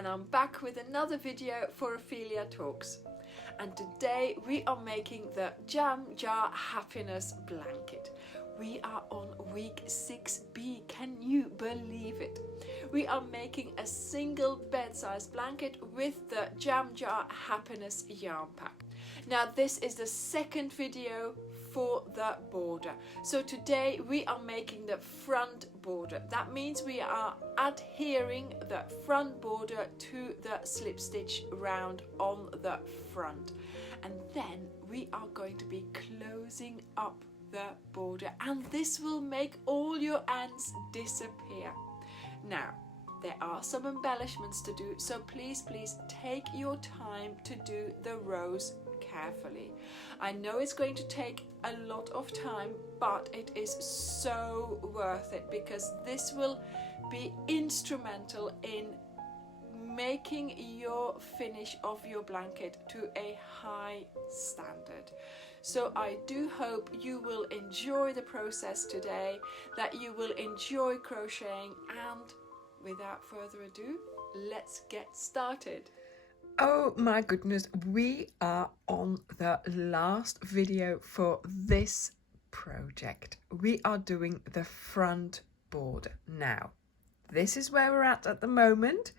and I'm back with another video for Ophelia Talks. And today we are making the Jam Jar Happiness Blanket. We are on week 6B, can you believe it? We are making a single bed-sized blanket with the Jam Jar Happiness yarn pack. Now this is the second video for the border. So today we are making the front border. That means we are adhering the front border to the slip stitch round on the front. And then we are going to be closing up the border, and this will make all your ends disappear. Now, there are some embellishments to do, so please take your time to do the rows carefully. I know it's going to take a lot of time, but it is so worth it because this will be instrumental in making your finish of your blanket to a high standard. So I do hope you will enjoy the process today, that you will enjoy crocheting, and without further ado, let's get started. Oh my goodness, we are on the last video for this project. We are doing the front border. Now, this is where we're at the moment.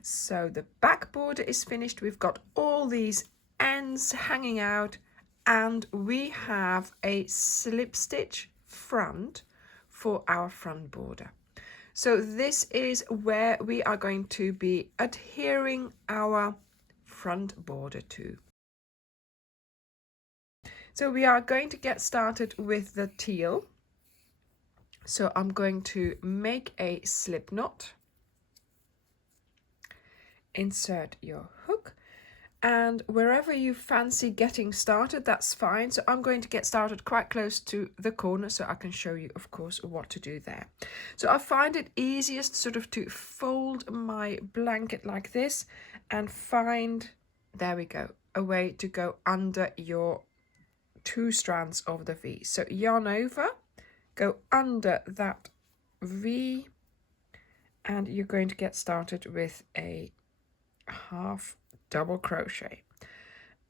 So the back border is finished. We've got all these ends hanging out, and we have a slip stitch front for our front border. So this is where we are going to be adhering our front border to. So we are going to get started with the teal. So I'm going to make a slip knot, insert your hook, and wherever you fancy getting started, that's fine. So I'm going to get started quite close to the corner so I can show you, of course, what to do there. So I find it easiest sort of to fold my blanket like this and find, there we go, a way to go under your two strands of the V. So yarn over, go under that V, and you're going to get started with a half double crochet.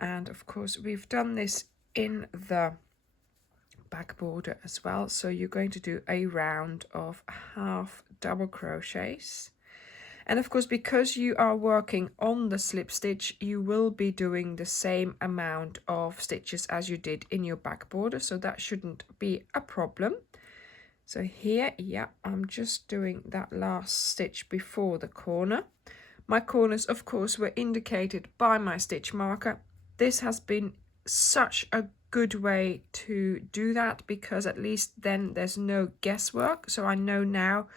And of course we've done this in the back border as well, so you're going to do a round of half double crochets. And of course, because you are working on the slip stitch, you will be doing the same amount of stitches as you did in your back border, so that shouldn't be a problem. So here, yeah, I'm just doing that last stitch before the corner. My corners, of course, were indicated by my stitch marker. This has been such a good way to do that because at least then there's no guesswork. So I know now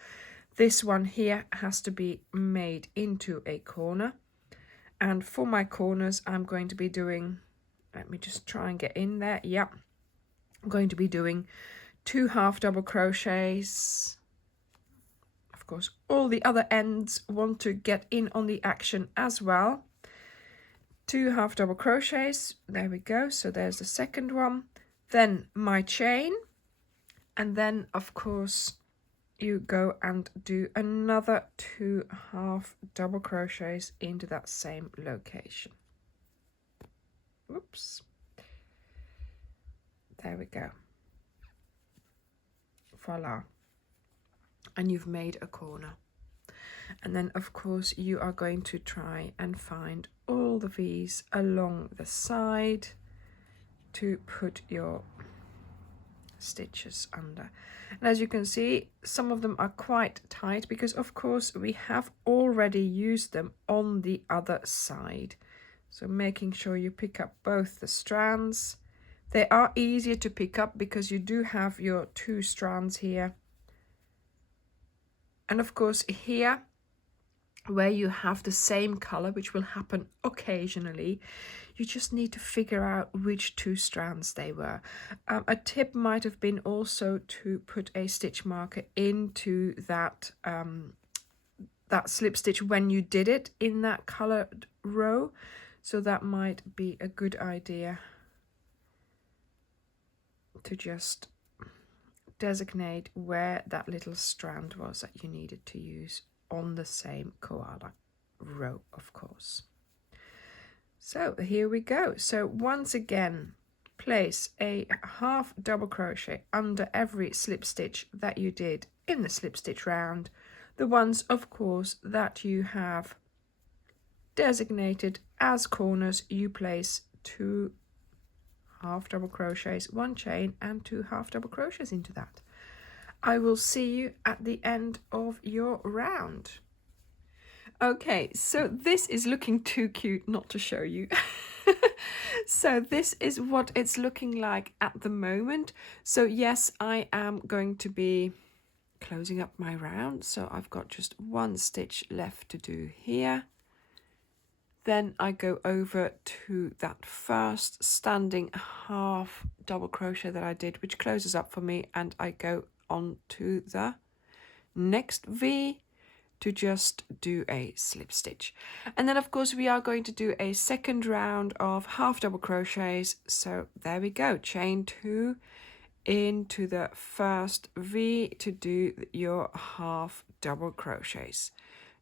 this one here has to be made into a corner. And for my corners, I'm going to be doing, let me just try and get in there. Yeah, I'm going to be doing 2 half double crochets. Of course, all the other ends want to get in on the action as well. 2 half double crochets, there we go, so there's the second one. Then my chain, and then of course you go and do another 2 half double crochets into that same location. Whoops, there we go, voila. And you've made a corner. And then of course you are going to try and find all the V's along the side to put your stitches under. And as you can see, some of them are quite tight because of course we have already used them on the other side. So making sure you pick up both the strands. They are easier to pick up because you do have your 2 strands here. And of course here, where you have the same color, which will happen occasionally, you just need to figure out which 2 strands they were. A tip might have been also to put a stitch marker into that that slip stitch when you did it in that colored row. So that might be a good idea to just designate where that little strand was that you needed to use on the same koala row, of course. So here we go. So once again, place a half double crochet under every slip stitch that you did in the slip stitch round. The ones, of course, that you have designated as corners, you place 2 half double crochets, 1 chain and 2 half double crochets into that. I will see you at the end of your round. Okay, so this is looking too cute not to show you. So this is what it's looking like at the moment. So yes, I am going to be closing up my round. So I've got just 1 stitch left to do here. Then I go over to that first standing half double crochet that I did, which closes up for me, and I go on to the next V to just do a slip stitch. And then of course we are going to do a second round of half double crochets. So there we go, chain 2 into the first V to do your half double crochets.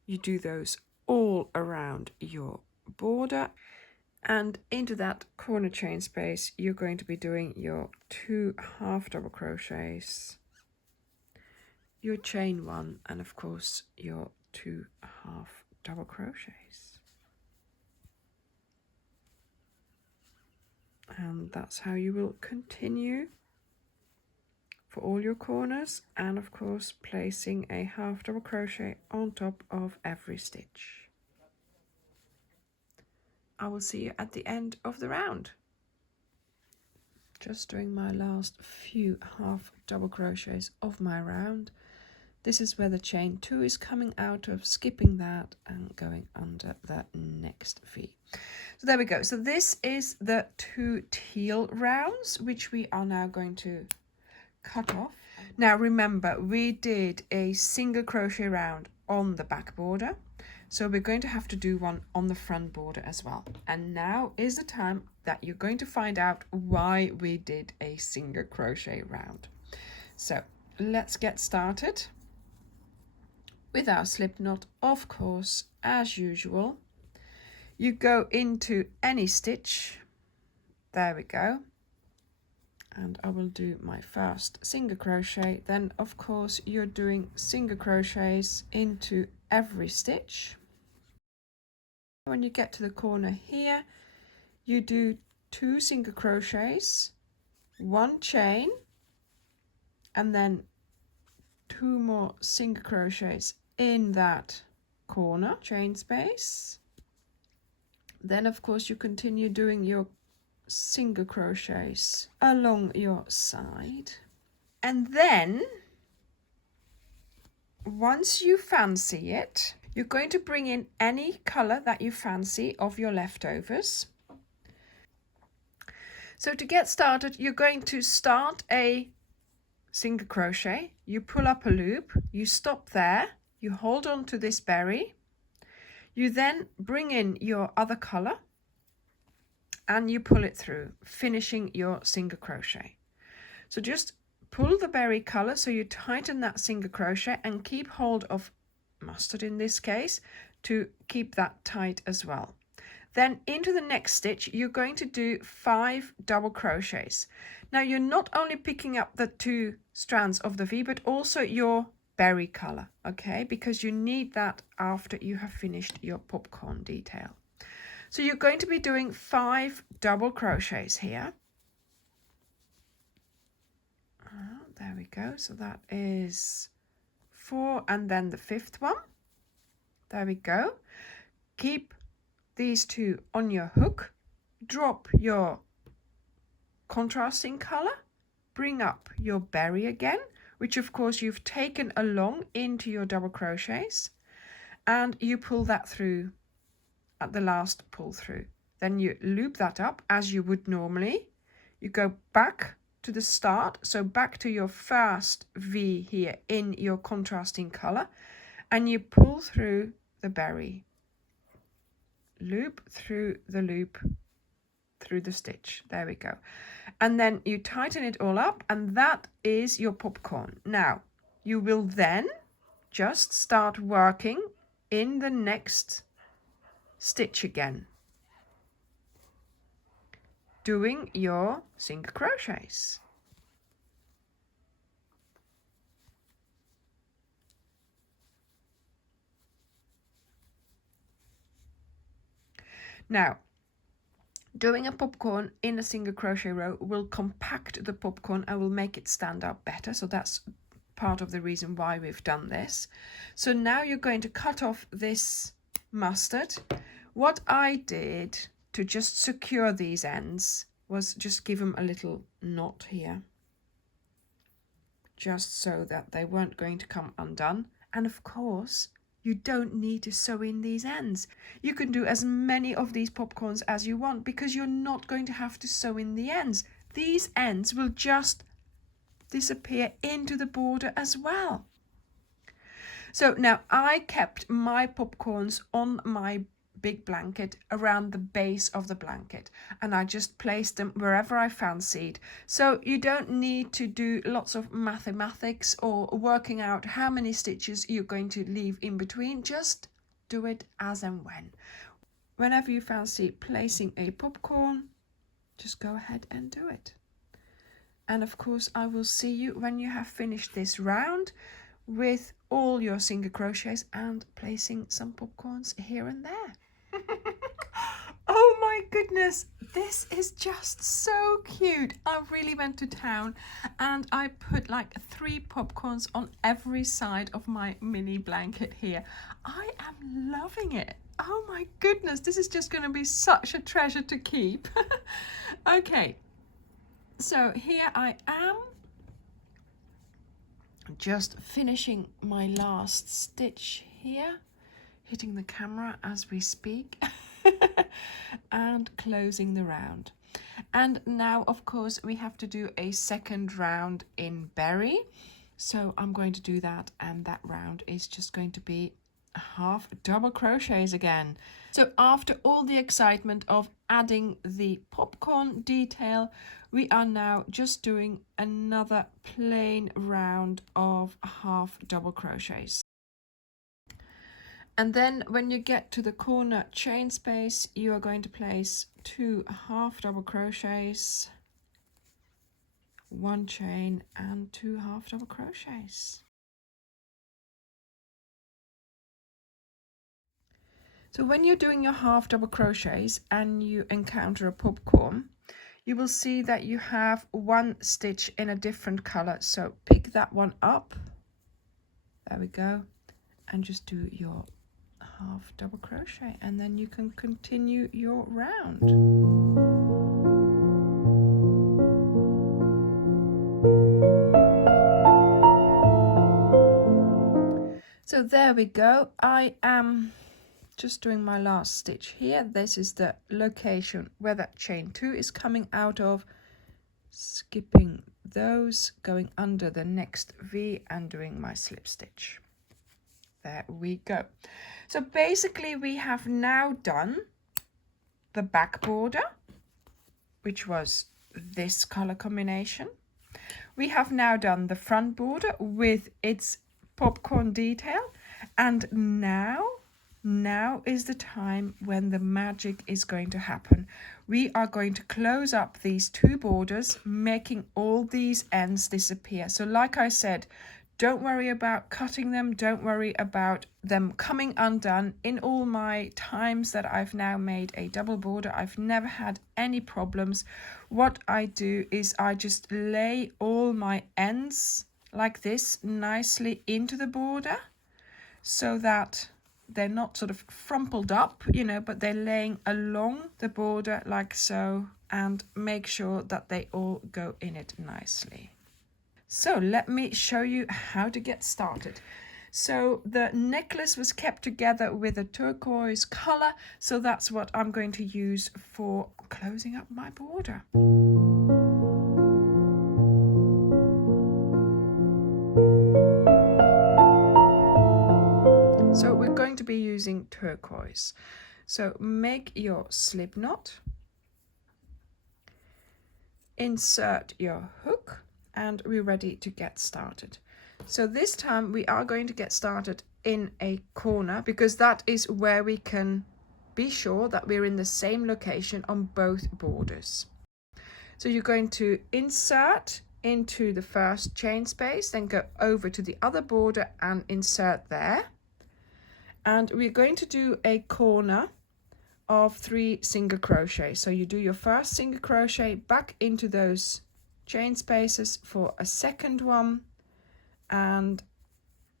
You do those all around your border, and into that corner chain space you're going to be doing your 2 half double crochets, your chain 1, and of course your 2 half double crochets. And that's how you will continue for all your corners, and of course placing a half double crochet on top of every stitch. I will see you at the end of the round. Just doing my last few half double crochets of my round. This is where the chain 2 is coming out of, skipping that and going under the next V. So there we go. So this is the 2 teal rounds, which we are now going to cut off. Now remember, we did a single crochet round on the back border, so we're going to have to do one on the front border as well. And now is the time that you're going to find out why we did a single crochet round. So let's get started with our slip knot. Of course, as usual, you go into any stitch. There we go. And I will do my first single crochet. Then of course you're doing single crochets into every stitch. When you get to the corner here, you do 2 single crochets, 1 chain, and then 2 more single crochets in that corner chain space. Then of course you continue doing your single crochets along your side, and then once you fancy it, you're going to bring in any color that you fancy of your leftovers. So to get started, you're going to start a single crochet, you pull up a loop, you stop there, you hold on to this berry, you then bring in your other color and you pull it through, finishing your single crochet. So just pull the berry color, so you tighten that single crochet and keep hold of mustard in this case to keep that tight as well. Then into the next stitch you're going to do 5 double crochets. Now you're not only picking up the 2 strands of the V, but also your berry color, okay, because you need that after you have finished your popcorn detail. So you're going to be doing 5 double crochets here. There we go. So that is 4, and then the 5th one. There we go. Keep these 2 on your hook. Drop your contrasting color. Bring up your berry again, which of course you've taken along into your double crochets, and you pull that through at the last pull through. Then you loop that up as you would normally. You go back to the start, so back to your first V here in your contrasting color, and you pull through the berry. Loop through the loop through the stitch. There we go. And then you tighten it all up, and that is your popcorn. Now you will then just start working in the next stitch again, doing your single crochets. Now, doing a popcorn in a single crochet row will compact the popcorn and will make it stand out better. So that's part of the reason why we've done this. So now you're going to cut off this mustard. What I did to just secure these ends was just give them a little knot here, just so that they weren't going to come undone. And of course, you don't need to sew in these ends. You can do as many of these popcorns as you want because you're not going to have to sew in the ends. These ends will just disappear into the border as well. So now I kept my popcorns on my big blanket around the base of the blanket, and I just placed them wherever I fancied. So you don't need to do lots of mathematics or working out how many stitches you're going to leave in between. Just do it as and when. Whenever you fancy placing a popcorn, just go ahead and do it. And of course, I will see you when you have finished this round with all your single crochets and placing some popcorns here and there. Oh my goodness, this is just so cute. I really went to town and I put like 3 popcorns on every side of my mini blanket here. I am loving it. Oh my goodness, this is just going to be such a treasure to keep. Okay, so here I am, just finishing my last stitch here, hitting the camera as we speak. And closing the round. And now of course we have to do a second round in berry, so I'm going to do that, and that round is just going to be half double crochets again. So after all the excitement of adding the popcorn detail, we are now just doing another plain round of half double crochets. And then when you get to the corner chain space, you are going to place 2 half double crochets, 1 chain and 2 half double crochets. So when you're doing your half double crochets and you encounter a popcorn, you will see that you have 1 stitch in a different color. So pick that one up, there we go, and just do your half double crochet, and then you can continue your round. So there we go. I am just doing my last stitch here. This is the location where that chain 2 is coming out of, skipping those, going under the next V and doing my slip stitch. There we go. So basically we have now done the back border, which was this color combination. We have now done the front border with its popcorn detail, and now is the time when the magic is going to happen. We are going to close up these 2 borders, making all these ends disappear. So like I said, don't worry about cutting them, don't worry about them coming undone. In all my times that I've now made a double border, I've never had any problems. What I do is I just lay all my ends like this nicely into the border, so that they're not sort of frumpled up, you know, but they're laying along the border like so, and make sure that they all go in it nicely. So let me show you how to get started. So the necklace was kept together with a turquoise color, so that's what I'm going to use for closing up my border. So we're going to be using turquoise. So make your slip knot, insert your hook, and we're ready to get started. So this time we are going to get started in a corner, because that is where we can be sure that we're in the same location on both borders. So you're going to insert into the first chain space, then go over to the other border and insert there. And we're going to do a corner of 3 single crochet. So you do your first single crochet back into those chain spaces for a second one, and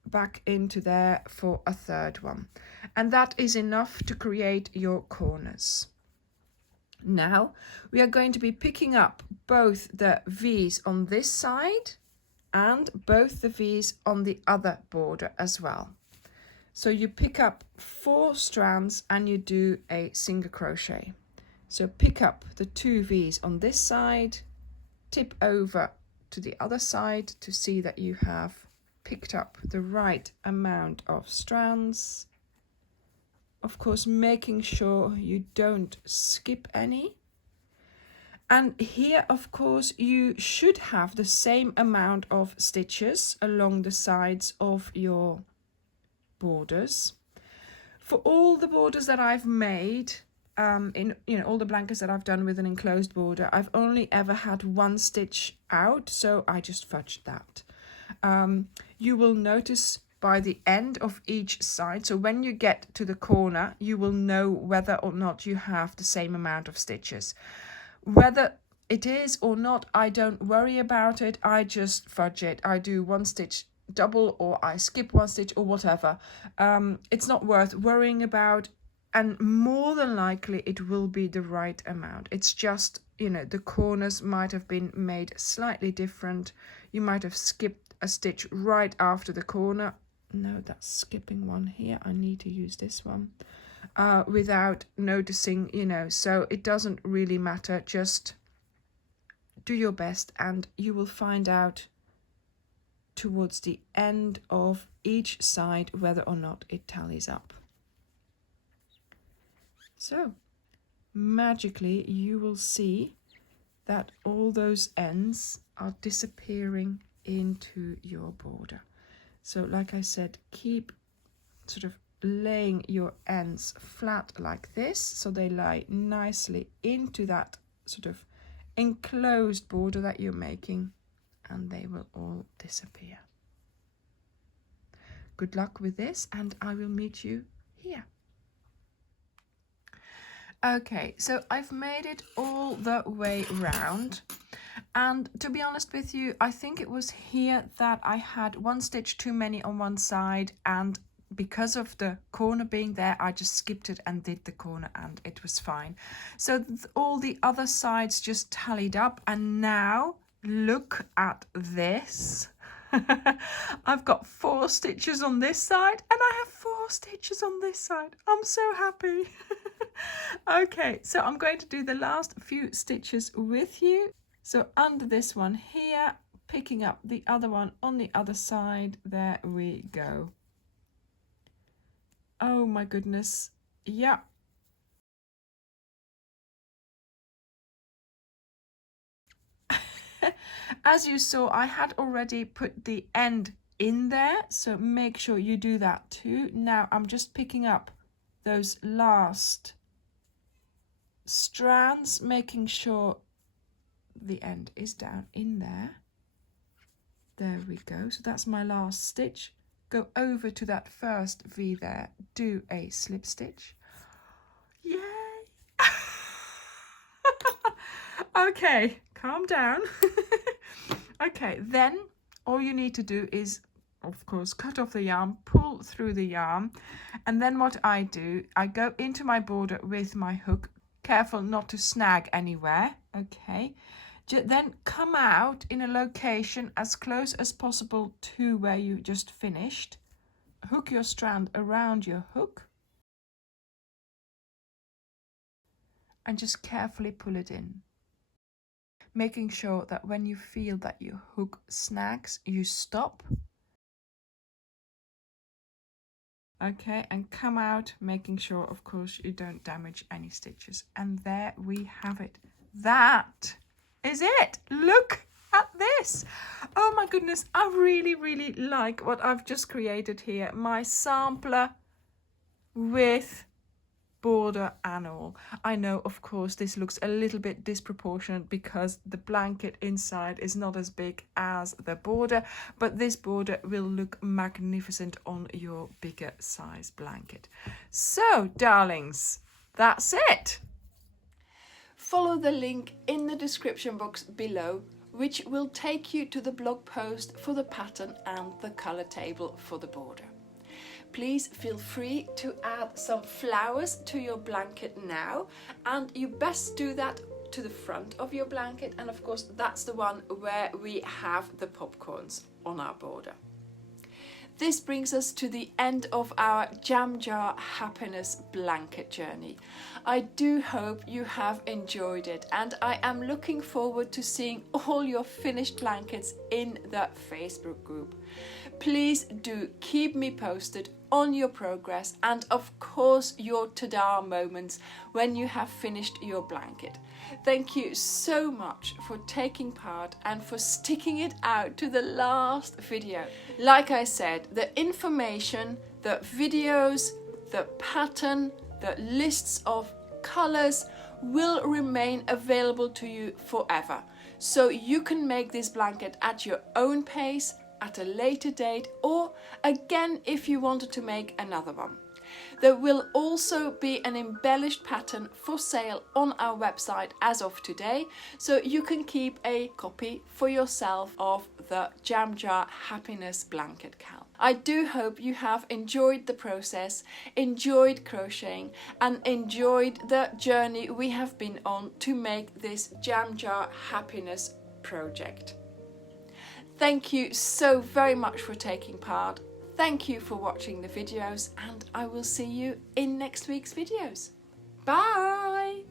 back into there for a third one. And that is enough to create your corners. Now we are going to be picking up both the V's on this side and both the V's on the other border as well. So you pick up 4 strands and you do a single crochet. So pick up the 2 V's on this side, tip over to the other side to see that you have picked up the right amount of strands. Of course, making sure you don't skip any. And here, of course, you should have the same amount of stitches along the sides of your borders. For all the borders that I've made, in all the blankets that I've done with an enclosed border, I've only ever had 1 stitch out, so I just fudged that. You will notice by the end of each side, so when you get to the corner, you will know whether or not you have the same amount of stitches. Whether it is or not, I don't worry about it. I just fudge it. I do 1 stitch double, or I skip 1 stitch, or whatever. It's not worth worrying about, and more than likely it will be the right amount. It's just, the corners might have been made slightly different. You might have skipped a stitch right after the corner. No, that's skipping one here. I need to use this one without noticing, so it doesn't really matter. Just do your best and you will find out towards the end of each side whether or not it tallies up. So magically you will see that all those ends are disappearing into your border. So like I said, keep sort of laying your ends flat like this, so they lie nicely into that sort of enclosed border that you're making, and they will all disappear. Good luck with this, and I will meet you here. Okay, so I've made it all the way round. And to be honest with you, I think it was here that I had 1 stitch too many on one side, and because of the corner being there, I just skipped it and did the corner, and it was fine. So all the other sides just tallied up, and now look at this. I've got 4 stitches on this side and I have 4 stitches on this side. I'm so happy. Okay, so I'm going to do the last few stitches with you. So under this one here, picking up the other one on the other side, there we go. Oh my goodness, yeah. As you saw, I had already put the end in there, so make sure you do that too. Now I'm just picking up those last strands, making sure the end is down in there. There we go. So that's my last stitch. Go over to that first V there, do a slip stitch. Yay! Okay, calm down. Okay, then all you need to do is, of course, cut off the yarn, pull through the yarn, and then what I do, I go into my border with my hook, careful not to snag anywhere, okay? Then come out in a location as close as possible to where you just finished. Hook your strand around your hook and just carefully pull it in. Making sure that when you feel that your hook snags, you stop. Okay, and come out, making sure, of course, you don't damage any stitches. And there we have it. That is it. Look at this. Oh my goodness, I really, really like what I've just created here. My sampler with border and all. I know, of course, this looks a little bit disproportionate because the blanket inside is not as big as the border, but this border will look magnificent on your bigger size blanket. So, darlings, that's it. Follow the link in the description box below, which will take you to the blog post for the pattern and the colour table for the border. Please feel free to add some flowers to your blanket now, and you best do that to the front of your blanket, and of course that's the one where we have the popcorns on our border. This brings us to the end of our Jam Jar Happiness blanket journey. I do hope you have enjoyed it, and I am looking forward to seeing all your finished blankets in the Facebook group. Please do keep me posted on your progress and of course your ta-da moments when you have finished your blanket. Thank you so much for taking part and for sticking it out to the last video. Like I said, the information, the videos, the pattern, the lists of colors will remain available to you forever. So you can make this blanket at your own pace at a later date, or again if you wanted to make another one. There will also be an embellished pattern for sale on our website as of today, so you can keep a copy for yourself of the Jam Jar Happiness blanket cal. I do hope you have enjoyed the process, enjoyed crocheting, and enjoyed the journey we have been on to make this Jam Jar Happiness project. Thank you so very much for taking part. Thank you for watching the videos, and I will see you in next week's videos. Bye!